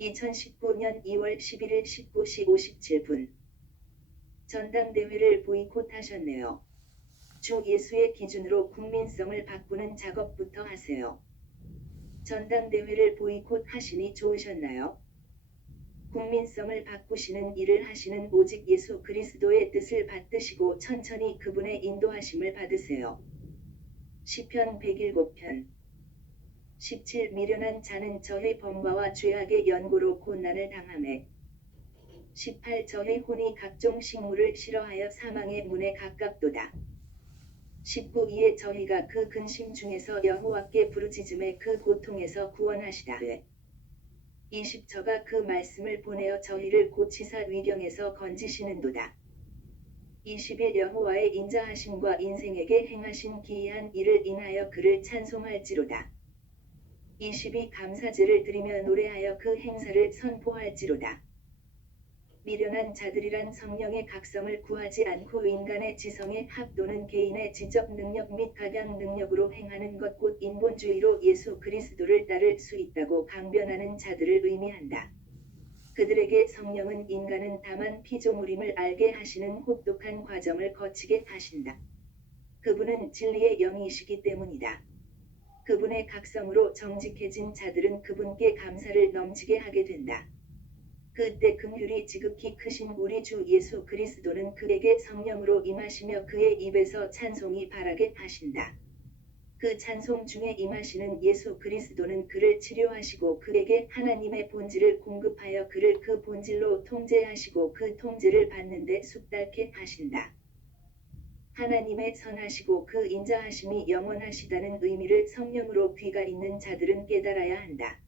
2019년 2월 11일 19시 57분. 전당대회를 보이콧하셨네요. 주 예수의 기준으로 국민성을 바꾸는 작업부터 하세요. 전당대회를 보이콧하시니 좋으셨나요? 국민성을 바꾸시는 일을 하시는 오직 예수 그리스도의 뜻을 받드시고 천천히 그분의 인도하심을 받으세요. 시편 107편 17 미련한 자는 저의 범과와 죄악의 연고로 고난을 당하매 18 저의 혼이 각종 식물을 싫어하여 사망의 문에 가깝도다. 19 이에 저희가 그 근심 중에서 여호와께 부르짖음에 그 고통에서 구원하시다. 20 저가 그 말씀을 보내어 저희를 고치사 위경에서 건지시는도다. 21 여호와의 인자하심과 인생에게 행하신 기이한 일을 인하여 그를 찬송할지로다. 22 감사제를 드리며 노래하여 그 행사를 선포할지로다. 미련한 자들이란 성령의 각성을 구하지 않고 인간의 지성의 합 또는 개인의 지적 능력 및 각양 능력으로 행하는 것 곧 인본주의로 예수 그리스도를 따를 수 있다고 강변하는 자들을 의미한다. 그들에게 성령은 인간은 다만 피조물임을 알게 하시는 혹독한 과정을 거치게 하신다. 그분은 진리의 영이시기 때문이다. 그분의 각성으로 정직해진 자들은 그분께 감사를 넘치게 하게 된다. 그때 긍휼이 지극히 크신 우리 주 예수 그리스도는 그에게 성령으로 임하시며 그의 입에서 찬송이 발하게 하신다. 그 찬송 중에 임하시는 예수 그리스도는 그를 치료하시고 그에게 하나님의 본질을 공급하여 그를 그 본질로 통제하시고 그 통제를 받는데 숙달케 하신다. 하나님의 선하시고 그 인자하심이 영원하시다는 의미를 성령으로 귀가 있는 자들은 깨달아야 한다.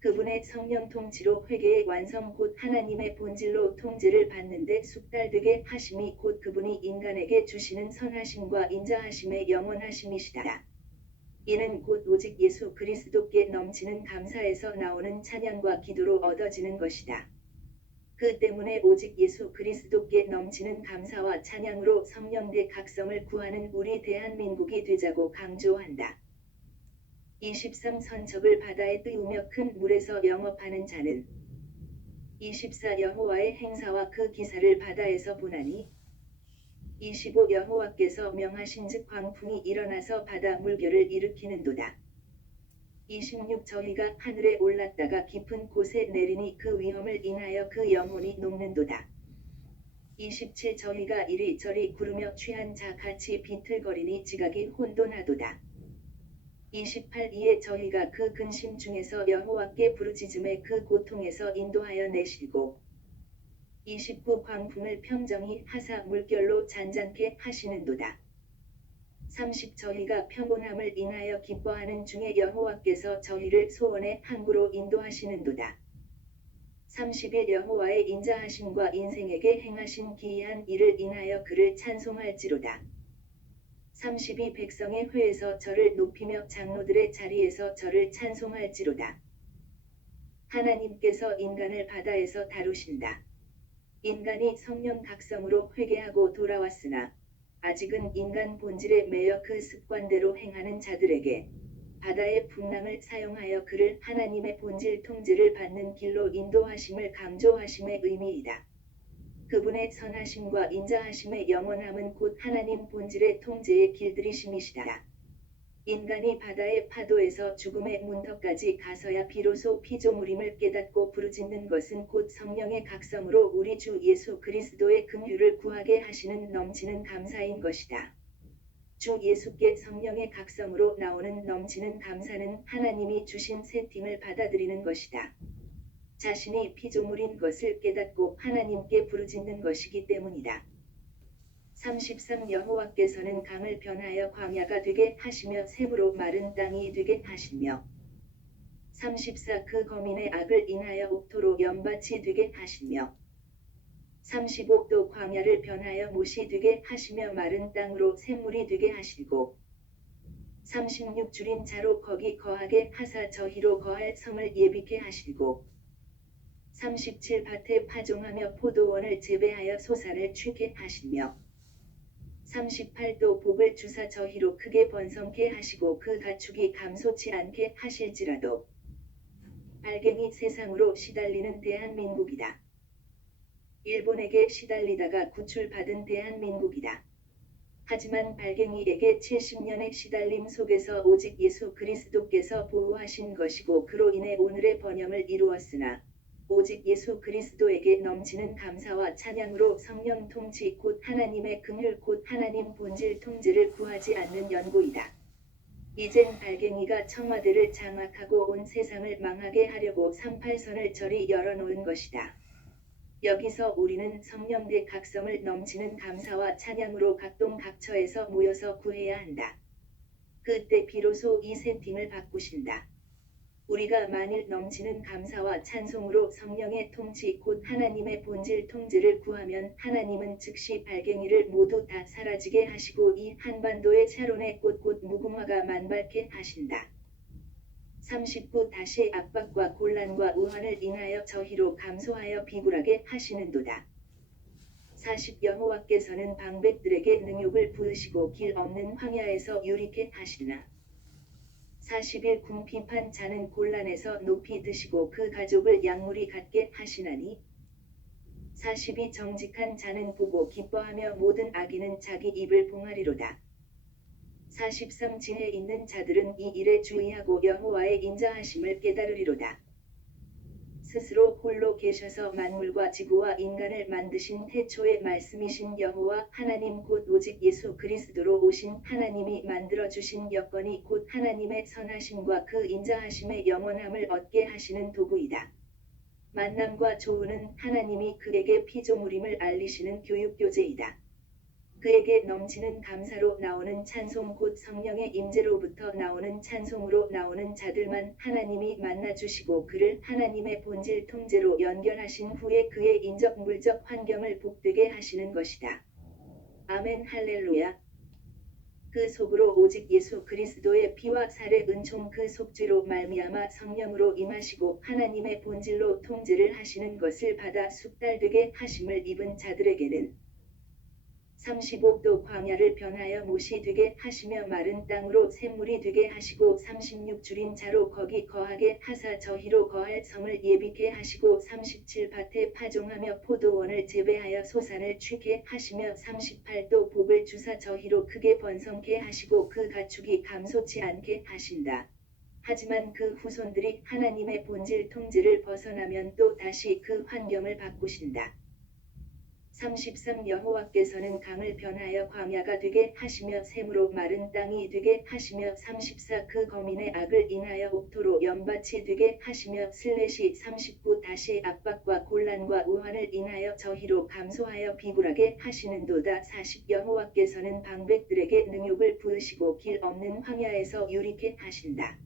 그분의 성령 통치로 회개의 완성 곧 하나님의 본질로 통제를 받는데 숙달되게 하심이 곧 그분이 인간에게 주시는 선하심과 인자하심의 영원하심이시다. 이는 곧 오직 예수 그리스도께 넘치는 감사에서 나오는 찬양과 기도로 얻어지는 것이다. 그 때문에 오직 예수 그리스도께 넘치는 감사와 찬양으로 성령의 각성을 구하는 우리 대한민국이 되자고 강조한다. 23 선첩을 바다에 띄우며 큰 물에서 영업하는 자는 24 여호와의 행사와 그 기사를 바다에서 보나니 25 여호와께서 명하신즉 광풍이 일어나서 바다 물결을 일으키는도다. 26 저희가 하늘에 올랐다가 깊은 곳에 내리니 그 위험을 인하여 그 영혼이 녹는도다. 27 저희가 이리저리 구르며 취한 자 같이 비틀거리니 지각이 혼돈하도다. 28 이에 저희가 그 근심 중에서 여호와께 부르짖음에 그 고통에서 인도하여 내시고 29 광풍을 평정히 하사 물결로 잔잔케 하시는도다. 30 저희가 평온함을 인하여 기뻐하는 중에 여호와께서 저희를 소원의 항구로 인도하시는도다. 31 여호와의 인자하심과 인생에게 행하신 기이한 일을 인하여 그를 찬송할지로다. 32 백성의 회에서 저를 높이며 장로들의 자리에서 저를 찬송할지로다. 하나님께서 인간을 바다에서 다루신다. 인간이 성령 각성으로 회개하고 돌아왔으나 아직은 인간 본질에 매여 그 습관대로 행하는 자들에게 바다의 풍랑을 사용하여 그를 하나님의 본질 통제를 받는 길로 인도하심을 강조하심의 의미이다. 그분의 선하심과 인자하심의 영원함은 곧 하나님 본질의 통제의 길들이심이시다. 인간이 바다의 파도에서 죽음의 문턱까지 가서야 비로소 피조물임을 깨닫고 부르짖는 것은 곧 성령의 각성으로 우리 주 예수 그리스도의 긍휼을 구하게 하시는 넘치는 감사인 것이다. 주 예수께 성령의 각성으로 나오는 넘치는 감사는 하나님이 주신 세팅을 받아들이는 것이다. 자신이 피조물인 것을 깨닫고 하나님께 부르짖는 것이기 때문이다. 33 여호와께서는 강을 변하여 광야가 되게 하시며 샘으로 마른 땅이 되게 하시며 34 그 거민의 악을 인하여 옥토로 연밭이 되게 하시며 35 또 광야를 변하여 못이 되게 하시며 마른 땅으로 샘물이 되게 하시고 36 줄인 자로 거기 거하게 하사 저희로 거할 성을 예비케 하시고 37 밭에 파종하며 포도원을 재배하여 소산을 취게 하시며 38도 복을 주사 저희로 크게 번성케 하시고 그 가축이 감소치 않게 하실지라도 발갱이 세상으로 시달리는 대한민국이다. 일본에게 시달리다가 구출받은 대한민국이다. 하지만 발갱이에게 70년의 시달림 속에서 오직 예수 그리스도께서 보호하신 것이고 그로 인해 오늘의 번영을 이루었으나 오직 예수 그리스도에게 넘치는 감사와 찬양으로 성령 통치 곧 하나님의 긍휼 곧 하나님 본질 통제를 구하지 않는 연고이다. 이젠 발갱이가 청와대를 장악하고 온 세상을 망하게 하려고 38선을 저리 열어놓은 것이다. 여기서 우리는 성령대 각성을 넘치는 감사와 찬양으로 각동 각처에서 모여서 구해야 한다. 그때 비로소 이 세팅을 바꾸신다. 우리가 만일 넘치는 감사와 찬송으로 성령의 통치 곧 하나님의 본질 통제를 구하면 하나님은 즉시 발갱이를 모두 다 사라지게 하시고 이 한반도의 차론의 꽃 무궁화가 만발케 하신다. 39 다시 압박과 곤란과 우환을 인하여 저희로 감소하여 비굴하게 하시는도다. 40 여호와께서는 방백들에게 능욕을 부으시고 길 없는 황야에서 유리케 하시나. 41 궁핍한 자는 곤란에서 높이 드시고 그 가족을 약물이 같게 하시나니. 42 정직한 자는 보고 기뻐하며 모든 악인은 자기 입을 봉하리로다. 43 지혜 있는 자들은 이 일에 주의하고 여호와의 인자하심을 깨달으리로다. 스스로 홀로 계셔서 만물과 지구와 인간을 만드신 태초의 말씀이신 여호와 하나님 곧 오직 예수 그리스도로 오신 하나님이 만들어주신 여건이 곧 하나님의 선하심과 그 인자하심의 영원함을 얻게 하시는 도구이다. 만남과 조우는 하나님이 그에게 피조물임을 알리시는 교육교재이다. 그에게 넘치는 감사로 나오는 찬송 곧 성령의 임재로부터 나오는 찬송으로 나오는 자들만 하나님이 만나주시고 그를 하나님의 본질 통제로 연결하신 후에 그의 인적 물적 환경을 복되게 하시는 것이다. 아멘 할렐루야. 그 속으로 오직 예수 그리스도의 피와 살의 은총 그 속죄로 말미암아 성령으로 임하시고 하나님의 본질로 통제를 하시는 것을 받아 숙달되게 하심을 입은 자들에게는 35도 광야를 변하여 못이 되게 하시며 마른 땅으로 샘물이 되게 하시고 36 줄인 자로 거기 거하게 하사 저희로 거할 성을 예비케 하시고 37 밭에 파종하며 포도원을 재배하여 소산을 취게 하시며 38도 복을 주사 저희로 크게 번성케 하시고 그 가축이 감소치 않게 하신다. 하지만 그 후손들이 하나님의 본질 통제를 벗어나면 또 다시 그 환경을 바꾸신다. 33 여호와께서는 강을 변하여 광야가 되게 하시며 샘으로 마른 땅이 되게 하시며 34 그 거민의 악을 인하여 옥토로 연밭이 되게 하시며 슬렛이 39 다시 압박과 곤란과 우환을 인하여 저희로 감소하여 비굴하게 하시는도다. 40 여호와께서는 방백들에게 능욕을 부으시고 길 없는 황야에서 유리케 하신다.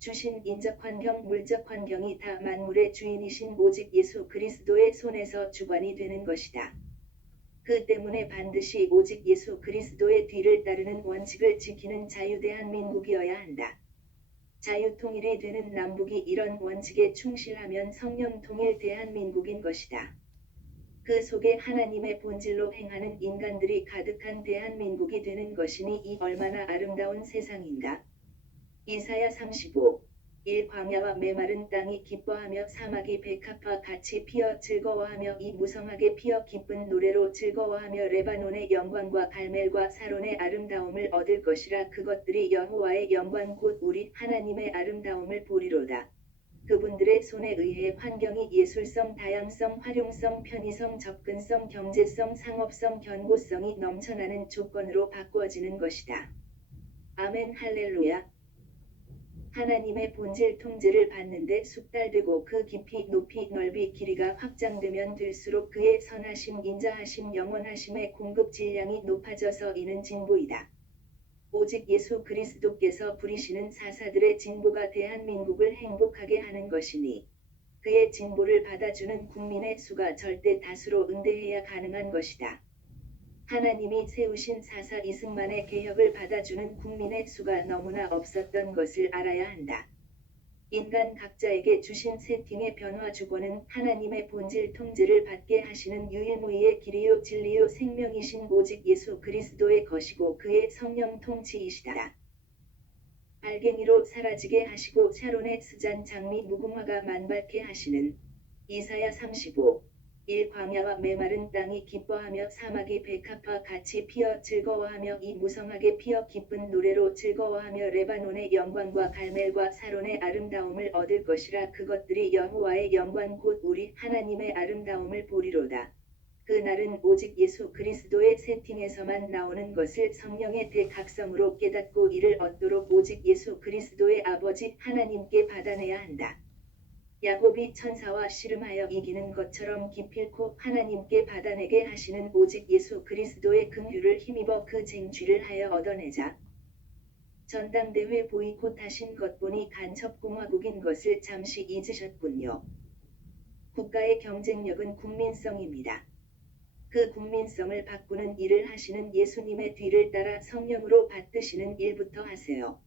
주신 인적 환경 물적 환경이 다 만물의 주인이신 오직 예수 그리스도의 손에서 주관이 되는 것이다. 그 때문에 반드시 오직 예수 그리스도의 뒤를 따르는 원칙을 지키는 자유대한 민국이어야 한다. 자유통일이 되는 남북이 이런 원칙에 충실하면 성령통일 대한민국인 것이다. 그 속에 하나님의 본질로 행하는 인간들이 가득한 대한민국이 되는 것이니 이 얼마나 아름다운 세상인가. 이사야 35 1 광야와 메마른 땅이 기뻐하며 사막이 백합화 같이 피어 즐거워하며 이 무성하게 피어 기쁜 노래로 즐거워하며 레바논의 영광과 갈멜과 사론의 아름다움을 얻을 것이라. 그것들이 여호와의 영광 곧 우리 하나님의 아름다움을 보리로다. 그분들의 손에 의해 환경이 예술성, 다양성, 활용성, 편의성, 접근성, 경제성, 상업성, 견고성이 넘쳐나는 조건으로 바꾸어지는 것이다. 아멘 할렐루야. 하나님의 본질 통제를 받는데 숙달되고 그 깊이 높이 넓이 길이가 확장되면 될수록 그의 선하심 인자하심 영원하심의 공급 질량이 높아져서 이는 진보이다. 오직 예수 그리스도께서 부리시는 사사들의 진보가 대한민국을 행복하게 하는 것이니 그의 진보를 받아주는 국민의 수가 절대 다수로 응대해야 가능한 것이다. 하나님이 세우신 사사 이승만의 개혁을 받아주는 국민의 수가 너무나 없었던 것을 알아야 한다. 인간 각자에게 주신 세팅의 변화 주권은 하나님의 본질 통제를 받게 하시는 유일무이의 길이요 진리요 생명이신 오직 예수 그리스도의 것이고 그의 성령 통치이시다. 알갱이로 사라지게 하시고 샤론의 스잔 장미 무궁화가 만발케 하시는 이사야 35. 1 광야와 메마른 땅이 기뻐하며 사막이 백합화 같이 피어 즐거워하며 이 무성하게 피어 기쁜 노래로 즐거워하며 레바논의 영광과 갈멜과 사론의 아름다움을 얻을 것이라. 그것들이 여호와의 영광 곧 우리 하나님의 아름다움을 보리로다. 그날은 오직 예수 그리스도의 세팅에서만 나오는 것을 성령의 대각성으로 깨닫고 이를 얻도록 오직 예수 그리스도의 아버지 하나님께 받아내야 한다. 야곱이 천사와 씨름하여 이기는 것처럼 기필코 하나님께 받아내게 하시는 오직 예수 그리스도의 긍휼을 힘입어 그 쟁취를 하여 얻어내자. 전당대회 보이콧하신 것 보니 간첩공화국인 것을 잠시 잊으셨군요. 국가의 경쟁력은 국민성입니다. 그 국민성을 바꾸는 일을 하시는 예수님의 뒤를 따라 성령으로 받드시는 일부터 하세요.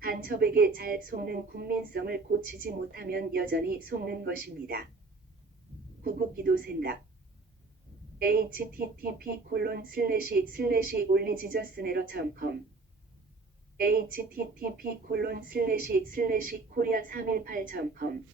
간첩에게 잘 속는 국민성을 고치지 못하면 여전히 속는 것입니다. 구국기도생답 http://올리지저스네러.com http://korea318.com